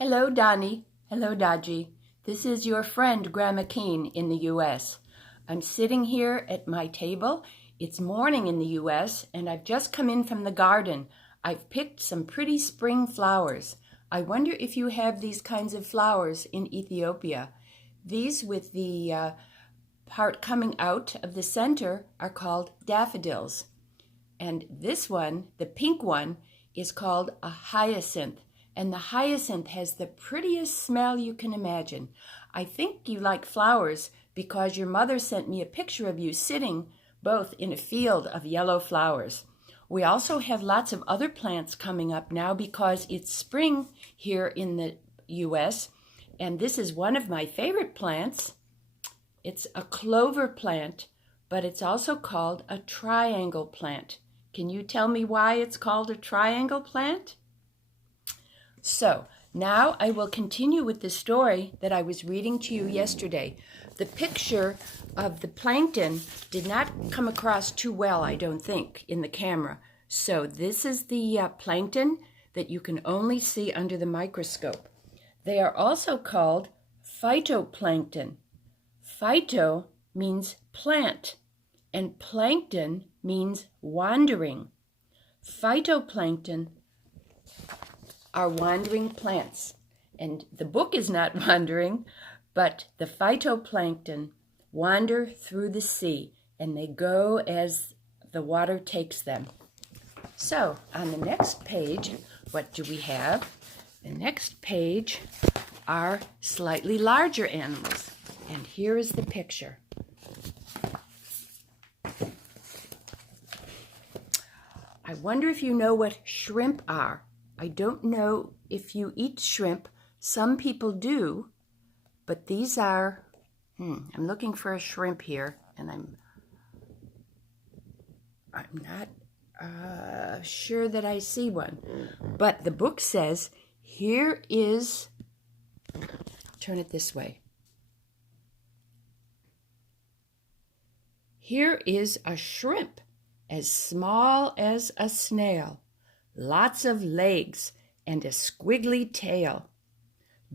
Hello, Donnie. Hello, Dodgy. This is your friend, Grandma Keen in the U.S. I'm sitting here at my table. It's morning in the U.S., and I've just come in from the garden. I've picked some pretty spring flowers. I wonder if you have these kinds of flowers in Ethiopia. These with the part coming out of the center are called daffodils. And this one, the pink one, is called a hyacinth. And the hyacinth has the prettiest smell you can imagine. I think you like flowers because your mother sent me a picture of you sitting both in a field of yellow flowers. We also have lots of other plants coming up now because it's spring here in the U.S. And this is one of my favorite plants. It's a clover plant, but it's also called a triangle plant. Can you tell me why it's called a triangle plant? So, now I will continue with the story that I was reading to you yesterday. The picture of the plankton did not come across too well, I don't think, in the camera. So this is the plankton that you can only see under the microscope. They are also called phytoplankton. Phyto means plant, and plankton means wandering. Phytoplankton are wandering plants. And the book is not wandering, but the phytoplankton wander through the sea, and they go as the water takes them. So, on the next page, what do we have? The next page are slightly larger animals. And here is the picture. I wonder if you know what shrimp are. I don't know if you eat shrimp. Some people do, but these are, I'm looking for a shrimp here, and I'm not sure that I see one. But the book says, here is, turn it this way. Here is a shrimp as small as a snail. Lots of legs and a squiggly tail.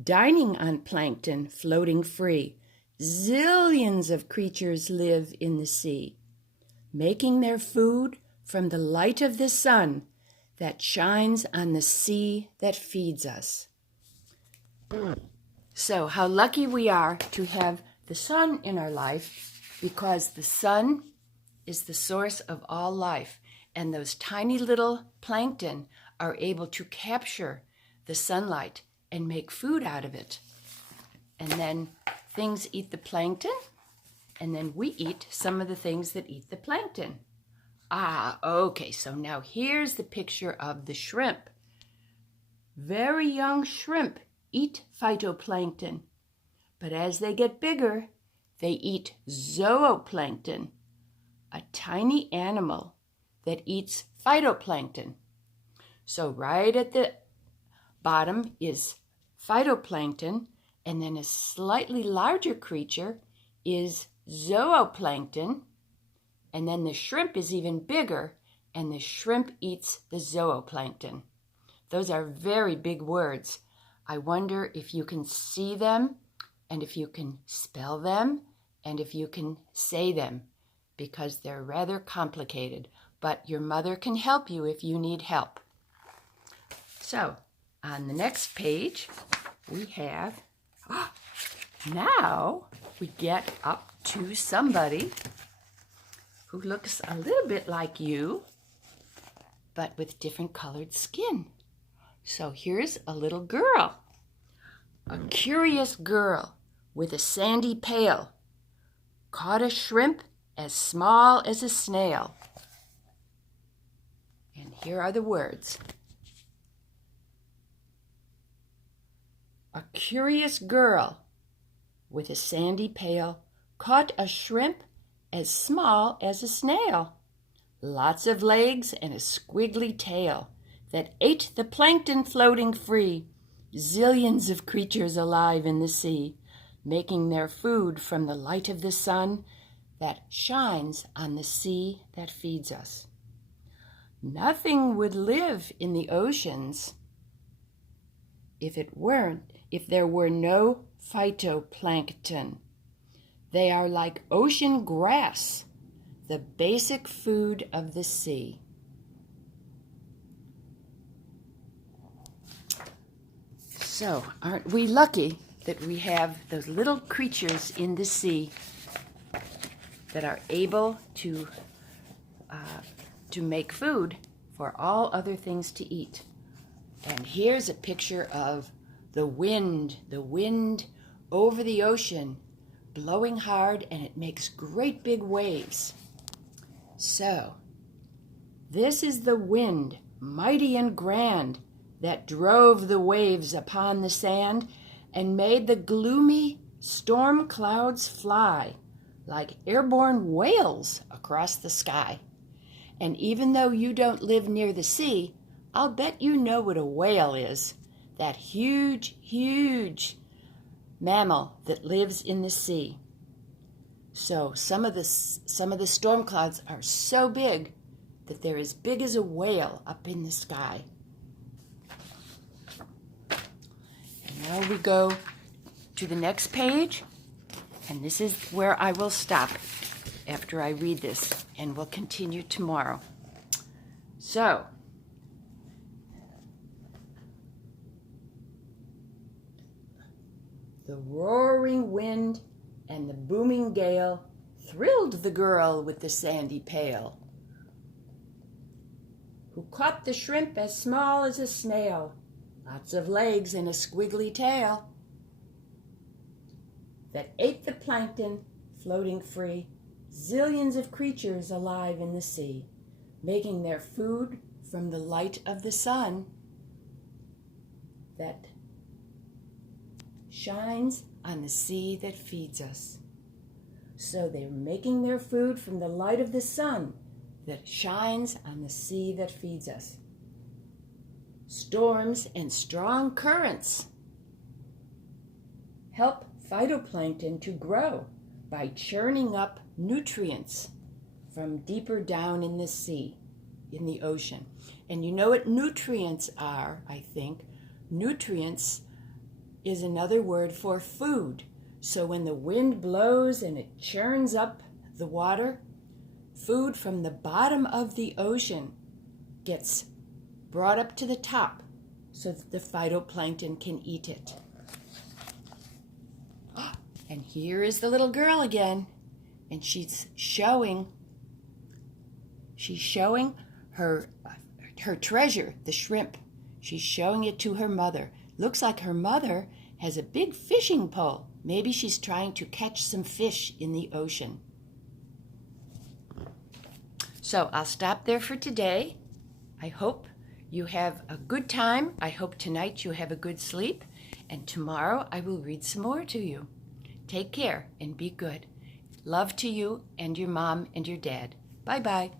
Dining on plankton, floating free, zillions of creatures live in the sea, making their food from the light of the sun that shines on the sea that feeds us. So how lucky we are to have the sun in our life, because the sun is the source of all life. And those tiny little plankton are able to capture the sunlight and make food out of it. And then things eat the plankton, and then we eat some of the things that eat the plankton. Okay, so now here's the picture of the shrimp. Very young shrimp eat phytoplankton, but as they get bigger, they eat zooplankton, a tiny animal that eats phytoplankton. So right at the bottom is phytoplankton, and then a slightly larger creature is zooplankton, and then the shrimp is even bigger, and the shrimp eats the zooplankton. Those are very big words. I wonder if you can see them, and if you can spell them, and if you can say them, because they're rather complicated. But your mother can help you if you need help. So, on the next page, we have, now we get up to somebody who looks a little bit like you, but with different colored skin. So here's a little girl, a curious girl with a sandy pail, caught a shrimp as small as a snail. And here are the words. A curious girl with a sandy pail caught a shrimp as small as a snail. Lots of legs and a squiggly tail that ate the plankton floating free. Zillions of creatures alive in the sea, making their food from the light of the sun that shines on the sea that feeds us. Nothing would live in the oceans if there were no phytoplankton. They are like ocean grass, the basic food of the sea. So, aren't we lucky that we have those little creatures in the sea that are able to make food for all other things to eat? And here's a picture of the wind over the ocean, blowing hard, and it makes great big waves. So, this is the wind, mighty and grand, that drove the waves upon the sand and made the gloomy storm clouds fly like airborne whales across the sky. And even though you don't live near the sea, I'll bet you know what a whale is. That huge, huge mammal that lives in the sea. So some of the storm clouds are so big that they're as big as a whale up in the sky. And now we go to the next page, and this is where I will stop after I read this, and we'll continue tomorrow. So, the roaring wind and the booming gale thrilled the girl with the sandy pail, who caught the shrimp as small as a snail, lots of legs and a squiggly tail, that ate the plankton floating free, zillions of creatures alive in the sea, making their food from the light of the sun that shines on the sea that feeds us. So they're making their food from the light of the sun that shines on the sea that feeds us. Storms and strong currents help phytoplankton to grow by churning up nutrients from deeper down in the sea, in the ocean. And you know what nutrients are, I think. Nutrients is another word for food. So when the wind blows and it churns up the water, food from the bottom of the ocean gets brought up to the top so that the phytoplankton can eat it. And here is the little girl again, and she's showing her treasure, the shrimp. She's showing it to her mother. Looks like her mother has a big fishing pole. Maybe she's trying to catch some fish in the ocean. So I'll stop there for today. I hope you have a good time. I hope tonight you have a good sleep. And tomorrow I will read some more to you. Take care and be good. Love to you and your mom and your dad. Bye-bye.